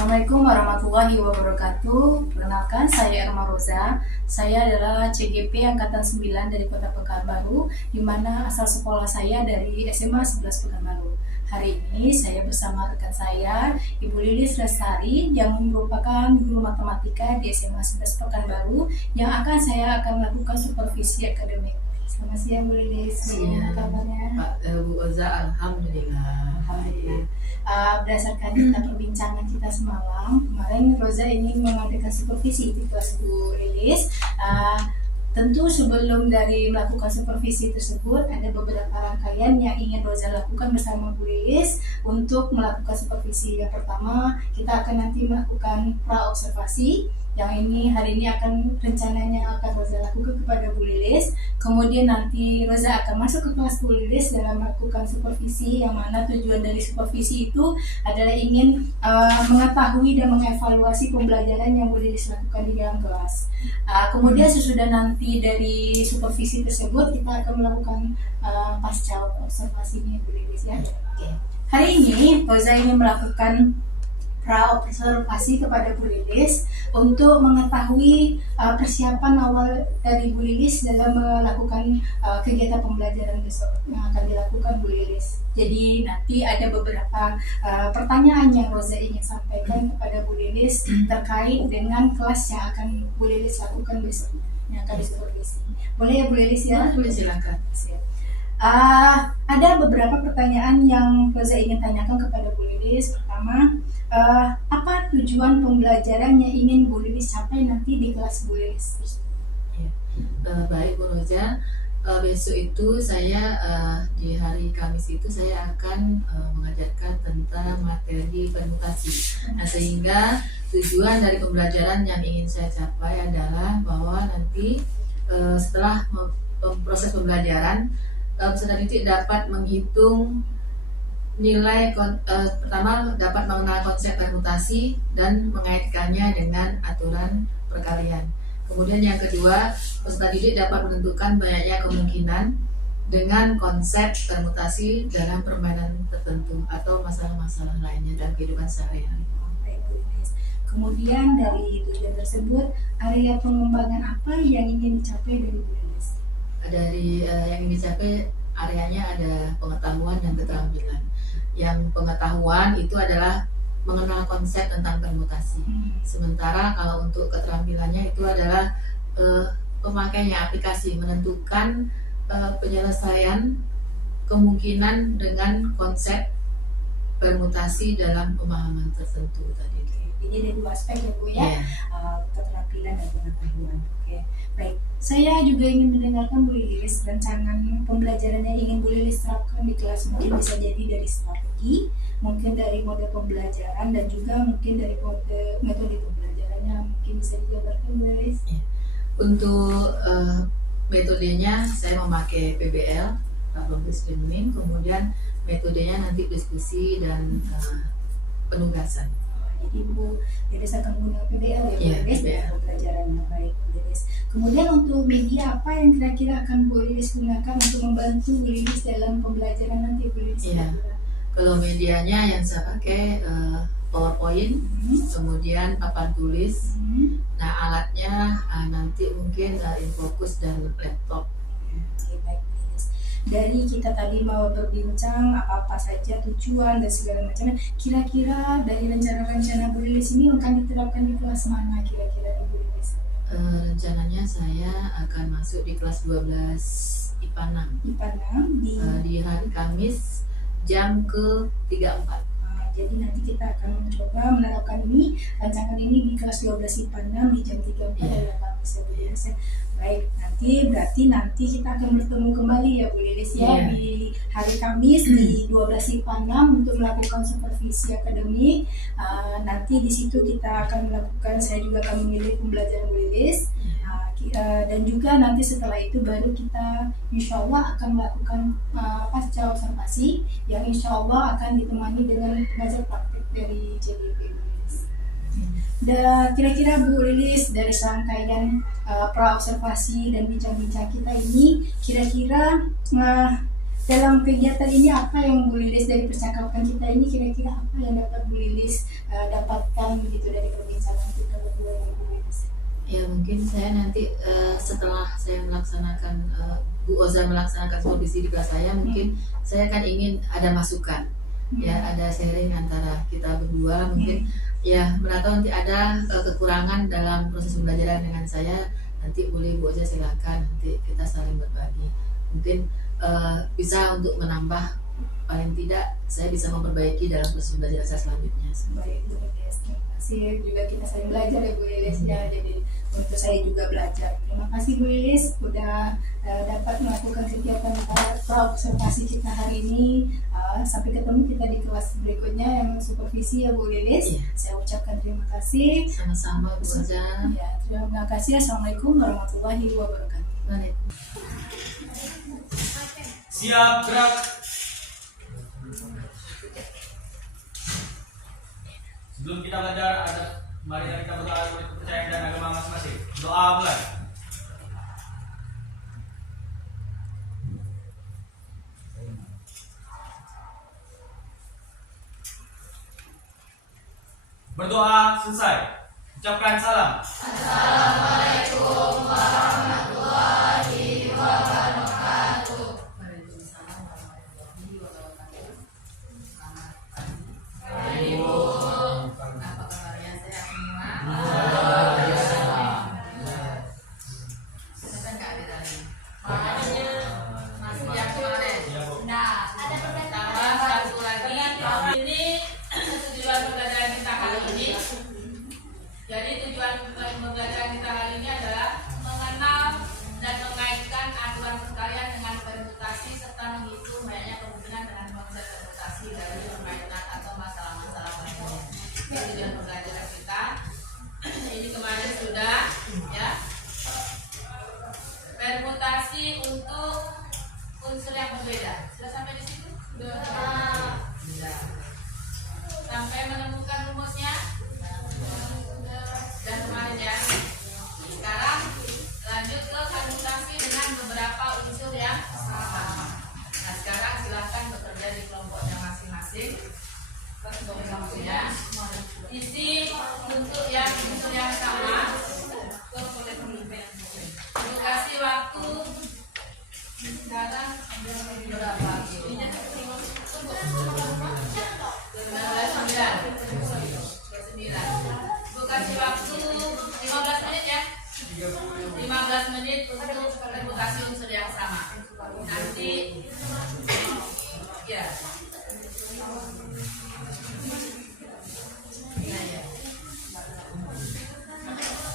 Assalamualaikum warahmatullahi wabarakatuh. Perkenalkan, saya Erma Roza. Saya adalah CGP Angkatan 9 dari Kota Pekanbaru, di mana asal sekolah saya dari SMA 11 Pekanbaru. Hari ini saya bersama rekan saya, Ibu Lilis Lestari, yang merupakan guru matematika di SMA 11 Pekanbaru, yang saya akan melakukan supervisi akademik. Selamat siang Bu Lilis, bagaimana kabarnya? Bu Oza, alhamdulillah. Alhamdulillah. Berdasarkan kita perbincangan kita semalam, kemarin Roza ingin mengadakan supervisi di kelas Bu Lilis. Tentu sebelum dari melakukan supervisi tersebut, ada beberapa rangkaian yang ingin Roza lakukan bersama Bu Lilis untuk melakukan supervisi. Yang pertama, kita akan nanti melakukan pra-observasi, yang ini hari ini rencananya akan Roza lakukan kepada Bu Lilis. Kemudian nanti Roza akan masuk ke kelas Bu Lilis dalam melakukan supervisi, yang mana tujuan dari supervisi itu adalah ingin mengetahui dan mengevaluasi pembelajaran yang Bu Lilis lakukan di dalam kelas. Kemudian sesudah nanti dari supervisi tersebut, kita akan melakukan pasca observasinya Bu Lilis ya. Oke. Hari ini Roza ingin melakukan pra-observasi kepada Bu Lilis untuk mengetahui persiapan awal dari Bu Lilis dalam melakukan kegiatan pembelajaran besok yang akan dilakukan Bu Lilis. Jadi nanti ada beberapa pertanyaan yang Roza ingin sampaikan kepada Bu Lilis terkait dengan kelas yang akan Bu Lilis lakukan besok, yang akan disupervisi. Boleh ya Bu Lilis ya? Boleh, silakan. Ada beberapa pertanyaan yang Roza ingin tanyakan kepada Bu Lilis. Pertama, apa tujuan pembelajaran yang ingin Bu Lilis capai nanti di kelas Bu Lilis? Ya. Baik Bu Roza, besok itu saya di hari Kamis itu saya akan mengajarkan tentang materi permutasi. Nah, sehingga tujuan dari pembelajaran yang ingin saya capai adalah bahwa nanti setelah proses pembelajaran, peserta didik dapat menghitung nilai pertama, dapat mengenal konsep permutasi dan mengaitkannya dengan aturan perkalian. Kemudian yang kedua, peserta didik dapat menentukan banyaknya kemungkinan dengan konsep permutasi dalam permainan tertentu atau masalah-masalah lainnya dalam kehidupan sehari-hari. Kemudian dari tujuan tersebut, area pengembangan apa yang ingin dicapai dari Bu Lilis? Dari yang ingin dicapai, areanya ada pengetahuan dan keterampilan. Yang pengetahuan itu adalah mengenal konsep tentang permutasi. Sementara kalau untuk keterampilannya itu adalah pemakaiannya, aplikasi, menentukan penyelesaian kemungkinan dengan konsep permutasi dalam pemahaman tertentu tadi. Jadi ada dua aspek ya Bu ya, Yeah. Keterampilan dan pengetahuan. Oke, baik. Saya juga ingin mendengarkan Bu Lilis rancangan pembelajaran yang ingin Bu Lilis terapkan di kelas. Mungkin bisa jadi dari strategi, mungkin dari mode pembelajaran, dan juga mungkin dari metode pembelajarannya. Mungkin bisa dijabarkan Bu Lilis. Yeah. Untuk metodenya saya memakai PBL, problem discriminating, kemudian metodenya nanti diskusi dan penugasan. Jadi Bu Lilis akan menggunakan PBL ya Bu Lilis dalam pembelajarannya. Baik Bu Lilis. Kemudian untuk media apa yang kira-kira akan Bu Lilis gunakan untuk membantu Bu Lilis dalam pembelajaran nanti Bu Lilis? Kalau medianya yang saya pakai PowerPoint, kemudian papan tulis. Nah, alatnya nanti mungkin InFocus dan laptop. Oke, baik Bu Lilis. Dari kita tadi mau berbincang apa saja tujuan dan segala macamnya, kira-kira dari rencana-rencana Bu Lilis ini akan diterapkan di kelas mana kira-kira di Bu Lilis? Rencananya saya akan masuk di kelas 12 IPA 6. IPA 6 di hari Kamis jam ke-34. Jadi nanti kita akan mencoba menerapkan rancangan ini di kelas 12 IPA 6 di jam 34 dari Kamis ya Bu Lilis. Baik, berarti nanti kita akan bertemu kembali ya Bu Lilis ya di hari Kamis di 12 IPA 6 untuk melakukan supervisi akademik. Nanti di situ kita akan melakukan, saya juga akan memilih pembelajaran Bu Lilis. Dan juga nanti setelah itu baru kita insya Allah akan melakukan pasca observasi yang insya Allah akan ditemani dengan pengajar praktik dari JDP Bu Lilis. Dan kira-kira Bu Lilis dari serangkaian pra observasi dan bincang-bincang kita ini, kira-kira dalam kegiatan ini apa yang Bu Lilis dari percakapan kita ini kira-kira apa yang dapat Bu Lilis dapatkan begitu dari perbincangan kita berdua dengan Bu Lilis? Ya mungkin saya nanti setelah saya melaksanakan Bu Oza melaksanakan supervisi di kelas saya, mungkin saya kan ingin ada masukan, ya ada sharing antara kita berdua, mungkin ya mana tahu nanti ada kekurangan dalam proses pembelajaran dengan saya, nanti boleh Bu Oza silakan, nanti kita saling berbagi, mungkin bisa untuk menambah, paling tidak saya bisa memperbaiki dalam proses belajar saya selanjutnya. Baik Bu Lilis, terima kasih juga kita saling belajar ya Bu Lilis ya, jadi untuk saya juga belajar. Terima kasih Bu Lilis sudah dapat melakukan kegiatan pra-observasi kita hari ini. Sampai ketemu kita di kelas berikutnya yang supervisi ya Bu Lilis. Iya. Saya ucapkan terima kasih. Sama-sama Bu Oza. Ya, terima kasih. Assalamualaikum warahmatullahi wabarakatuh. Waalaikumsalam. Siap, gerak. Sebelum kita belajar, mari kita berdoa menurut kepercayaan dan agama masing-masing. Doa mulai. Berdoa selesai. Ucapkan salam. Waalaikumsalam warahmatullahi wabarakatuh. Selamat pagi. Apa kabarnya, sehat semua? Silakan Kak Adit tadi. Makanya masih yang kemarin. Iya, Bu. Nah, ada tambah satu lagi. Ini tujuan pembelajaran kita hari ini. Jadi tujuan pembelajaran kita hari ini adalah mengenal dan mengaitkan aturan perkalian dengan permutasi serta menghitung banyaknya kemungkinan dengan konsep permutasi dari permainan atau masalah-masalah lainnya. Ini tujuan pembelajaran kita. Ini kemarin sudah ya. Permutasi untuk unsur yang berbeda. Sudah sampai di situ? Sudah. Sampai menemukan rumusnya? Dan kemarin ya. Sekarang lanjut ke permutasi dengan beberapa unsur yang sama. Nah sekarang silahkan bekerja di kelompoknya masing-masing. Ya. Isi untuk yang unsur yang sama. Kasih waktu sekarang berapa? 9. Bu kasih waktu 15 menit ya. 15 menit untuk reputasi unsur yang sama. Nanti ya. Nah, ya.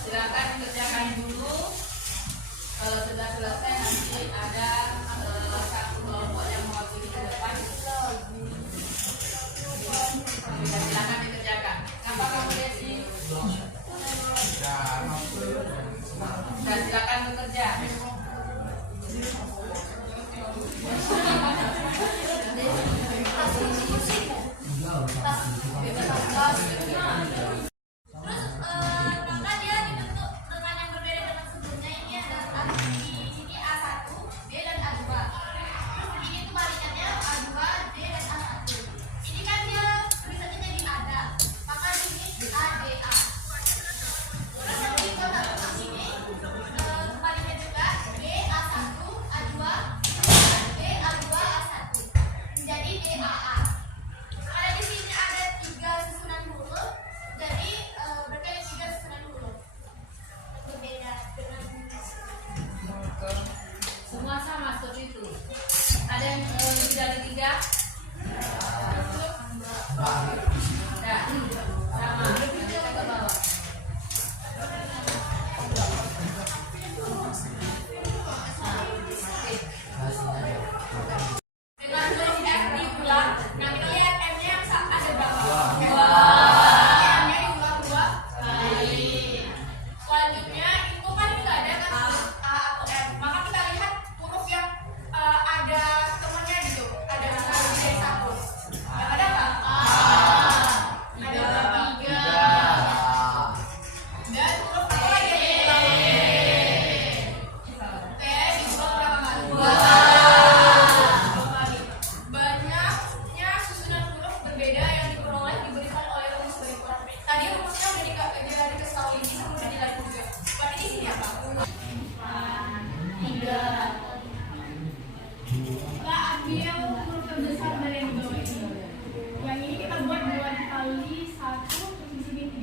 Silakan kerjakan dulu. Kalau sudah selesai nanti ada satu kelompok yang mewakili ke depan. Silakan dikerjakan. Apa kamu Desi? Dan silakan bekerja.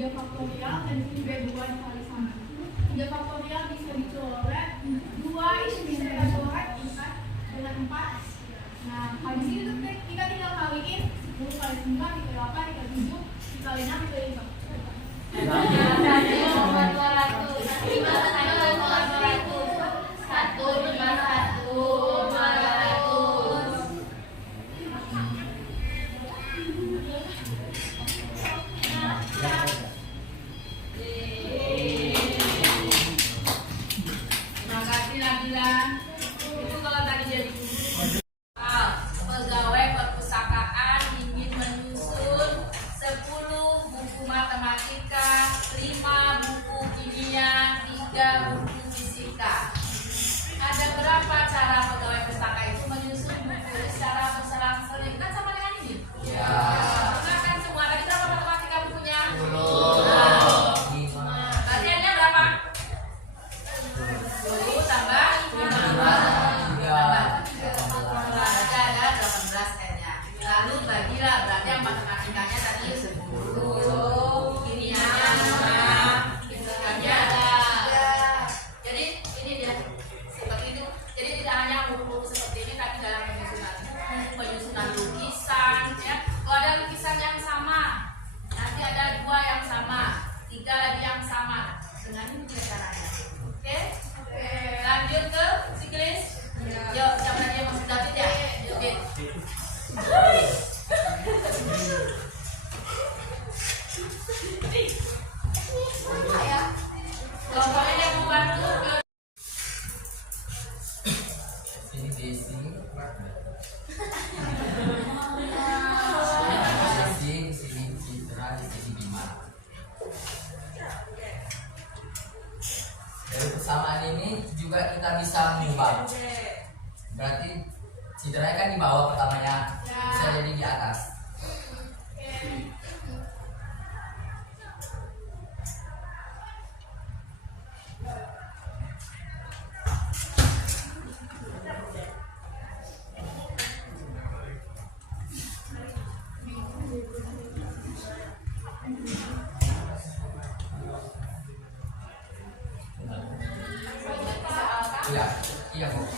3 faktorial dan itu juga 2 dikali sama. 3 faktorial bisa dicoret, 2 itu bisa kita coret dengan 4. Nah, habis itu kita tinggal kaliin 10 kali 9 dikali 8 dikali 7 dikali 6 dikali 5. Terima kasih Nabila. Itu kalau tadi jadi pegawai perpustakaan ingin menyusun 10 buku matematika, 5 buku kimia, 3 buku fisika. Ada berapa cara pegawai pustaka itu menyusun buku secara berselang-seling? Kan sama dengan ini? Ya. Kan semua tadi berapa matematika bukunya? 10. Latihannya berapa? 10 tambah 5 ada 18 kayaknya. Lalu bagilah, berarti yang matematikanya tadi 10, kimianya 5, fisikanya ada. Jadi ini dia seperti itu. Jadi tidak hanya buku-buku seperti ini, tapi dalam penyusunan lukisan ya. Kalau ada lukisan yang sama, nanti ada 2 yang sama, 3 lagi yang sama. Dengan ini juga caranya. Oke? Lanjut ke siklis. Yuk, siapa dia masuk David ya? Oke. Kelompoknya yang membantu ke Sini Desi, di sini Citra, di sini Bima. Dari persamaan ini juga kita bisa mengubah. Berarti Citra kan di bawah pertamanya, bisa jadi di atas. Iya, iya Bu.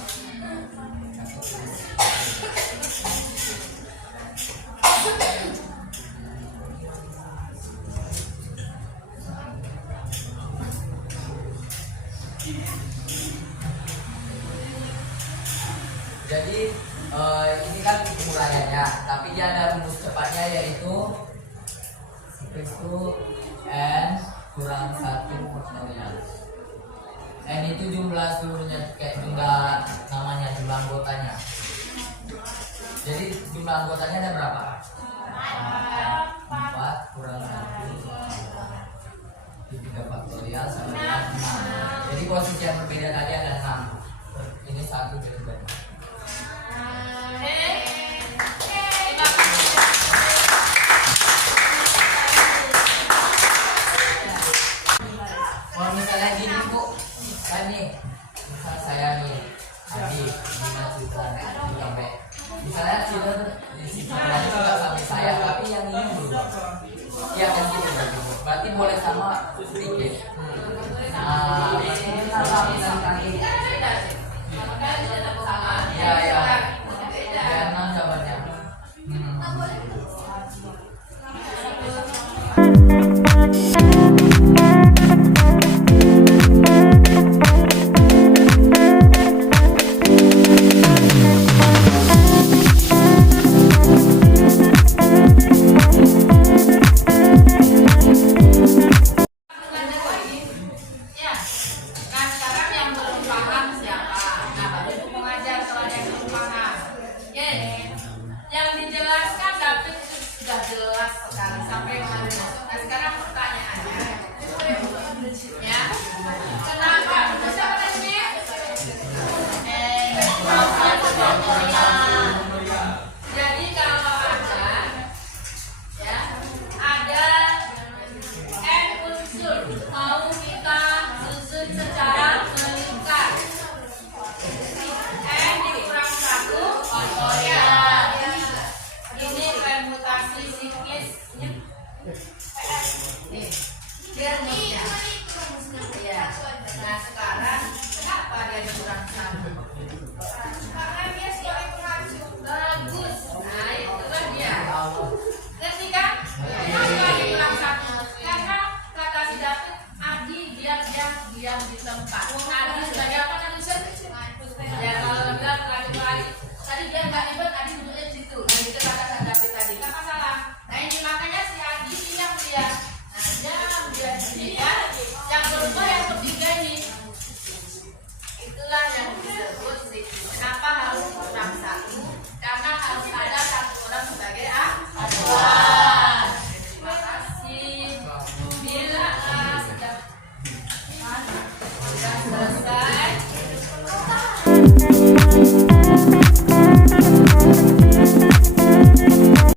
Jadi ini kan penguraiannya, tapi dia ada rumus cepatnya yaitu siklis itu n kurang 1 faktorial. N itu jumlah seluruhnya, kayak jumlah namanya, jumlah anggotanya. Jadi jumlah anggotanya ada berapa? 4 kurang 1 3 faktorial sama dengan 6. Jadi posisi yang berbeda tadi ada 6. Ini 1 beda. Kalau misalnya gini Bu, kan nih, misal saya nih, Adi, Bima, Citra, sampai misalnya Citra di situ berarti nggak sampai saya, tapi yang ini dulu, ya kan gitu berarti boleh sama sedikit. Nah, berarti ini kalau misalkan